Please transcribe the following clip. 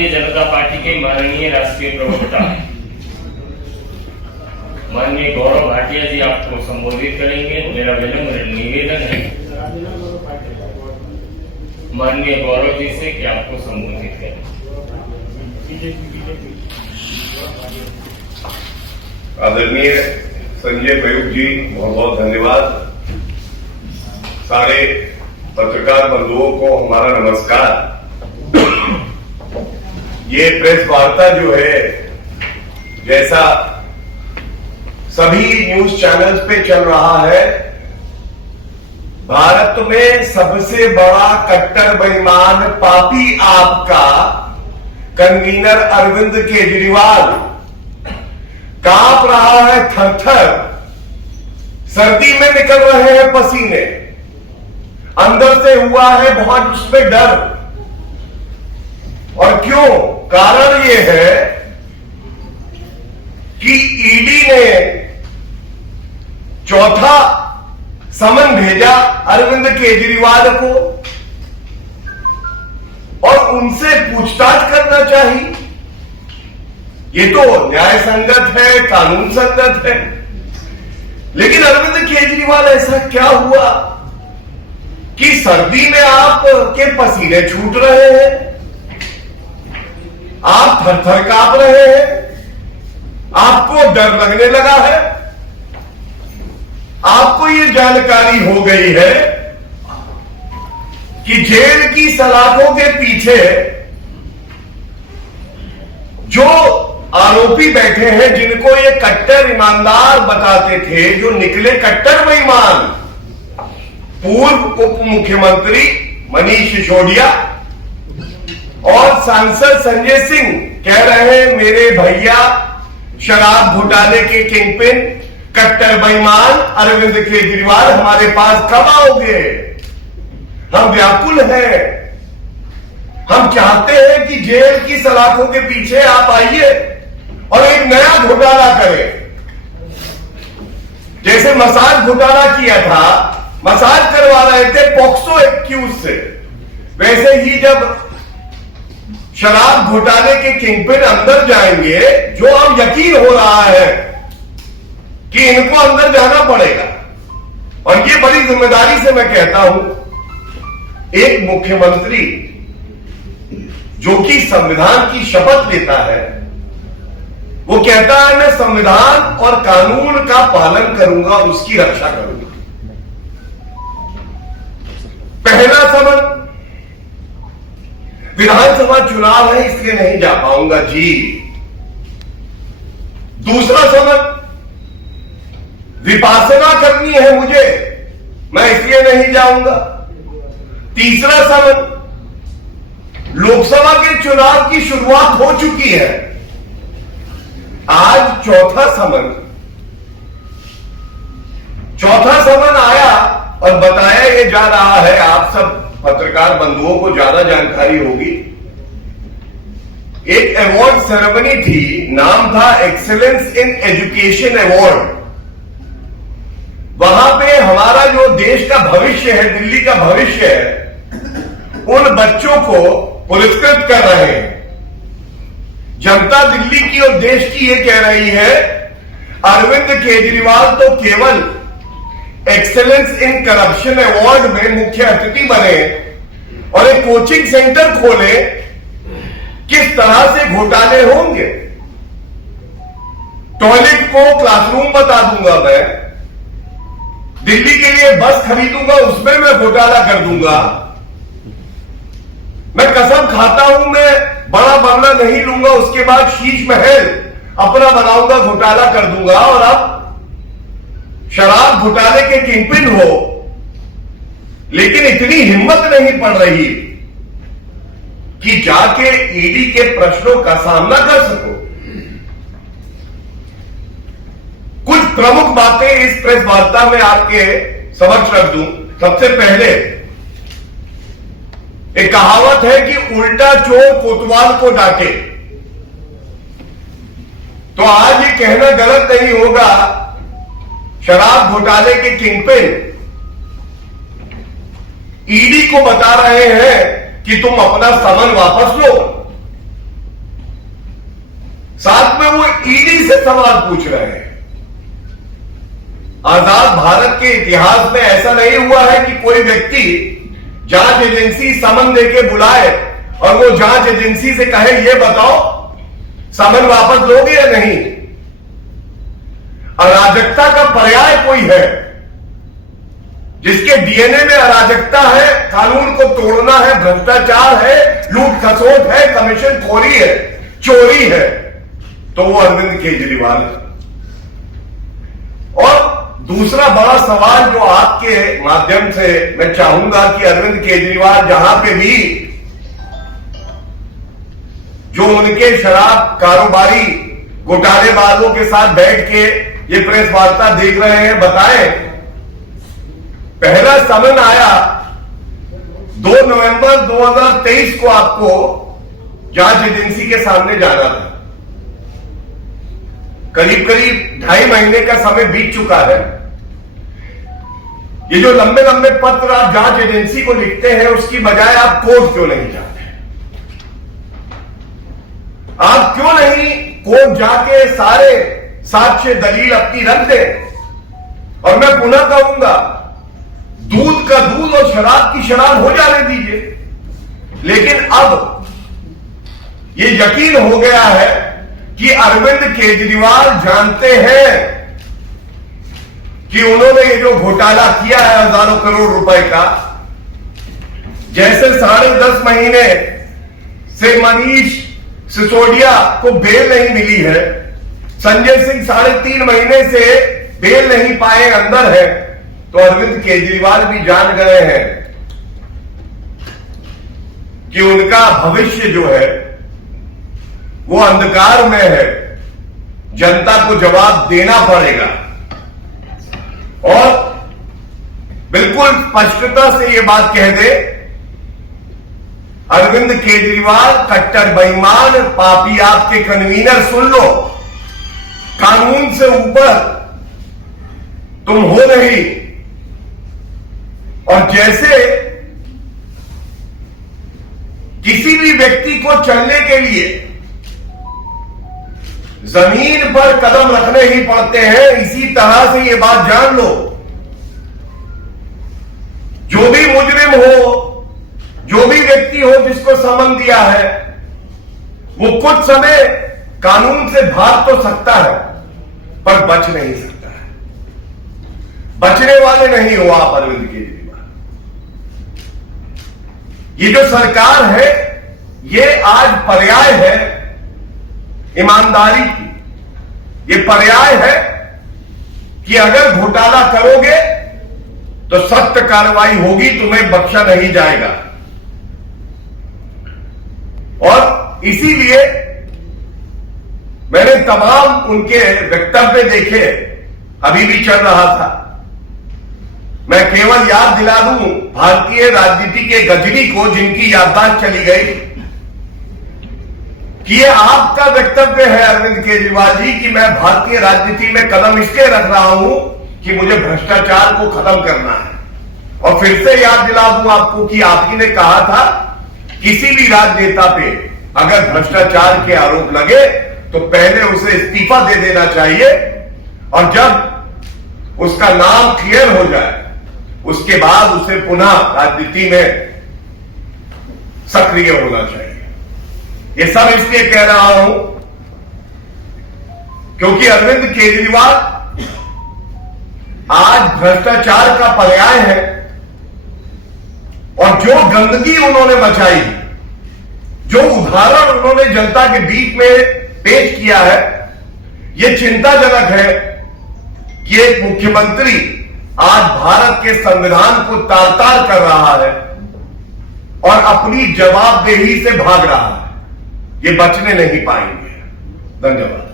Bharatiya Janata party के माननीय राष्ट्रीय प्रवक्ता माननीय गौरव भाटिया जी आपको संबोधित करेंगे। मेरा विनम्र निवेदन है माननीय गौरव जी से कि आपको संबोधित करें। आदरणीय संजय प्रयुक्त जी, बहुत बहुत धन्यवाद। सारे पत्रकार बंधुओं को हमारा नमस्कार। ये प्रेस वार्ता जो है, जैसा सभी न्यूज चैनल्स पे चल रहा है, भारत में सबसे बड़ा कट्टर बेईमान पापी आपका कन्वीनर अरविंद केजरीवाल कांप रहा है थर-थर। सर्दी में निकल रहे हैं पसीने, अंदर से हुआ है बहुत उसमें डर। और क्यों? कारण यह है कि ईडी ने चौथा समन भेजा अरविंद केजरीवाल को और उनसे पूछताछ करना चाहिए। ये तो न्याय संगत है, कानून संगत है। लेकिन अरविंद केजरीवाल ऐसा क्या हुआ कि सर्दी में आप के पसीने छूट रहे हैं, आप थर-थर कांप रहे हैं, आपको डर लगने लगा है, आपको ये जानकारी हो गई है कि जेल की सलाखों के पीछे जो आरोपी बैठे हैं, जिनको ये कट्टर ईमानदार बताते थे, जो निकले कट्टर बेईमान, पूर्व उप मुख्यमंत्री मनीष सिसोदिया और सांसद संजय सिंह कह रहे हैं मेरे भैया शराब घोटाले के किंगपिन कट्टर बेईमान अरविंद केजरीवाल हमारे पास कब आओगे? हम व्याकुल हैं, हम चाहते हैं कि जेल की सलाखों के पीछे आप आइए और एक नया घोटाला करें। जैसे मसाज घोटाला किया था, मसाज करवा रहे थे पॉक्सो एक्यूज से, वैसे ही जब शराब घोटाले के किंगपिन अंदर जाएंगे, जो अब यकीन हो रहा है कि इनको अंदर जाना पड़ेगा। और ये बड़ी जिम्मेदारी से मैं कहता हूं, एक मुख्यमंत्री जो कि संविधान की शपथ लेता है, वो कहता है मैं संविधान और कानून का पालन करूंगा, उसकी रक्षा करूंगा। पहला समन, विधानसभा चुनाव है इसलिए नहीं जा पाऊंगा जी। दूसरा समन, विपासना करनी है मुझे, मैं इसलिए नहीं जाऊंगा। तीसरा समन, लोकसभा के चुनाव की शुरुआत हो चुकी है। आज चौथा समन आया और बताया ये जा रहा है, आप सब पत्रकार बंधुओं को ज्यादा जानकारी होगी। एक अवार्ड सेरेमनी थी, नाम था एक्सीलेंस इन एजुकेशन अवार्ड। वहां पे हमारा जो देश का भविष्य है, दिल्ली का भविष्य है, उन बच्चों को पुरस्कृत कर रहे हैं। जनता दिल्ली की और देश की ये कह रही है अरविंद केजरीवाल तो केवल एक्सेलेंस इन करप्शन अवार्ड में मुख्य अतिथि बने और एक कोचिंग सेंटर खोले, किस तरह से घोटाले होंगे। टॉयलेट को क्लासरूम बता दूंगा, मैं दिल्ली के लिए बस खरीदूंगा, उसमें मैं घोटाला कर दूंगा। मैं कसम खाता हूं, मैं बड़ा बंगला नहीं लूंगा, उसके बाद शीश महल अपना बनाऊंगा, घोटाला कर दूंगा। और अब शराब घोटाले के किंगपिन हो, लेकिन इतनी हिम्मत नहीं पड़ रही कि जाके ईडी के प्रश्नों का सामना कर सको। कुछ प्रमुख बातें इस प्रेस वार्ता में आपके समक्ष रख दूं। सबसे पहले एक कहावत है कि उल्टा चोर कोतवाल को डांटे, तो आज ये कहना गलत नहीं होगा, शराब घोटाले के किंगपिन ईडी को बता रहे हैं कि तुम अपना समन वापस लो। ईडी से सवाल पूछ रहे हैं। आजाद भारत के इतिहास में ऐसा नहीं हुआ है कि कोई व्यक्ति जांच एजेंसी समन देके बुलाए और वो जांच एजेंसी से कहे ये बताओ समन वापस लोगे या नहीं। अराजकता का पर्याय कोई है जिसके डीएनए में अराजकता है, कानून को तोड़ना है, भ्रष्टाचार है, लूट खसोट है, कमीशन खोरी है, चोरी है, तो वो अरविंद केजरीवाल है। और दूसरा बड़ा सवाल जो आपके माध्यम से मैं चाहूंगा कि अरविंद केजरीवाल जहां पे भी जो उनके शराब कारोबारी घोटालेबाजों के साथ बैठ के ये प्रेस वार्ता देख रहे हैं, बताएं पहला समन आया 2 नवंबर 2023 को आपको जांच एजेंसी के सामने जाना था। करीब करीब 2.5 महीने का समय बीत चुका है। ये जो लंबे लंबे पत्र आप जांच एजेंसी को लिखते हैं उसकी बजाय आप कोर्ट क्यों नहीं जाते? आप क्यों नहीं कोर्ट जाके सारे साक्ष्य दलील अपनी रख दें? और मैं पुनः कहूंगा दूध का दूध और शराब की शराब हो जाने दीजिए। लेकिन अब ये यकीन हो गया है कि अरविंद केजरीवाल जानते हैं कि उन्होंने ये जो घोटाला किया है हजारों करोड़ रुपए का, जैसे 10.5 महीने से मनीष सिसोदिया को बेल नहीं मिली है, संजय सिंह 3.5 महीने से बेल नहीं पाए, अंदर है, तो अरविंद केजरीवाल भी जान गए हैं कि उनका भविष्य जो है वो अंधकार में है, जनता को जवाब देना पड़ेगा। और बिल्कुल स्पष्टता से ये बात कह दे, अरविंद केजरीवाल कट्टर बेईमान पापी, आपके कन्वीनर सुन लो, कानून से ऊपर तुम हो नहीं। और जैसे किसी भी व्यक्ति को चलने के लिए जमीन पर कदम रखने ही पड़ते हैं, इसी तरह से ये बात जान लो, जो भी मुजरिम हो, जो भी व्यक्ति हो जिसको समन दिया है, वो कुछ समय कानून से भाग तो सकता है पर बच नहीं सकता है। बचने वाले नहीं हो आप अरविंद केजरीवाल। ये जो सरकार है ये आज पर्याय है ईमानदारी की। ये पर्याय है कि अगर घोटाला करोगे तो सख्त कार्रवाई होगी, तुम्हें बख्शा नहीं जाएगा। और इसीलिए मैंने तमाम उनके वक्तव्य देखे, अभी भी चल रहा था। मैं केवल याद दिला दूं भारतीय राजनीति के गजनी को, जिनकी याददाश्त चली गई, कि ये आपका वक्तव्य है अरविंद केजरीवाल जी कि मैं भारतीय राजनीति में कदम इसलिए रख रहा हूं कि मुझे भ्रष्टाचार को खत्म करना है। और फिर से याद दिला दूं आपको कि आप ही ने कहा था किसी भी राजनेता पे अगर भ्रष्टाचार के आरोप लगे तो पहले उसे इस्तीफा दे देना चाहिए, और जब उसका नाम क्लियर हो जाए उसके बाद उसे पुनः राजनीति में सक्रिय होना चाहिए। ये सब इसलिए कह रहा हूं क्योंकि अरविंद केजरीवाल आज भ्रष्टाचार का पर्याय है, और जो गंदगी उन्होंने मचाई, जो उदाहरण उन्होंने जनता के बीच में पेश किया है, यह चिंताजनक है कि एक मुख्यमंत्री आज भारत के संविधान को तार-तार कर रहा है और अपनी जवाबदेही से भाग रहा है। ये बचने नहीं पाएंगे। धन्यवाद।